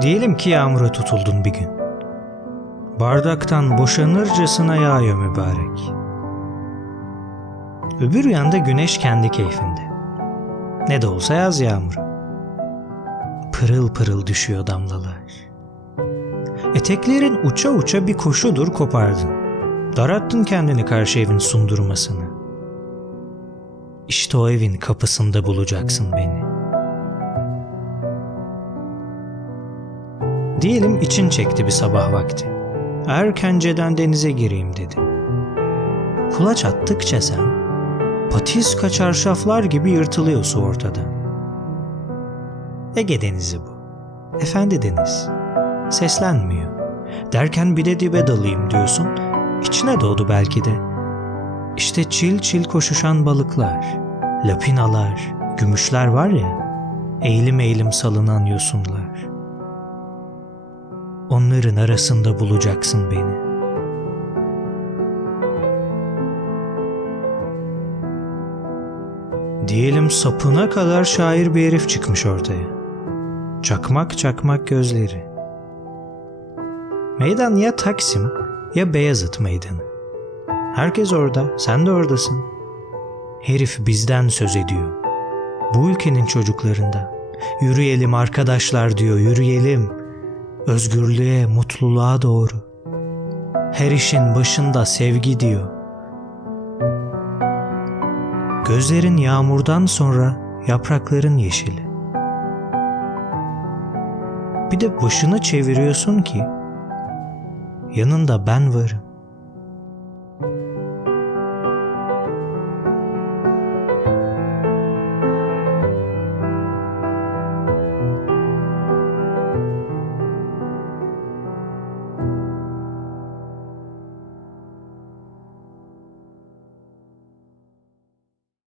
Diyelim ki yağmura tutuldun bir gün. Bardaktan boşanırcasına yağıyor mübarek. Öbür yanda güneş kendi keyfinde. Ne de olsa yaz yağmuru. Pırıl pırıl düşüyor damlalar. Eteklerin uça uça bir koşudur kopardın. Darattın kendini karşı evin sundurmasını. İşte o evin kapısında bulacaksın beni. Diyelim için çekti bir sabah vakti. Erkenceden denize gireyim dedi. Kulaç attıkça sen patiska çarşaflar gibi yırtılıyor su ortada. Ege denizi bu. Efendi deniz. Seslenmiyor. Derken bir de dibe dalayım diyorsun. İçine doğdu belki de. İşte çil çil koşuşan balıklar, lapinalar, gümüşler var ya, eğilim eğilim salınan yosunlar. Onların arasında bulacaksın beni. Diyelim sapına kadar şair bir herif çıkmış ortaya. Çakmak çakmak gözleri. Meydan ya Taksim ya Beyazıt meydanı. Herkes orada, sen de oradasın. Herif bizden söz ediyor. Bu ülkenin çocuklarından. Yürüyelim arkadaşlar diyor, yürüyelim. Özgürlüğe, mutluluğa doğru. Her işin başında sevgi diyor. Gözlerin yağmurdan sonra yaprakların yeşili. Bir de başını çeviriyorsun ki yanında ben varım.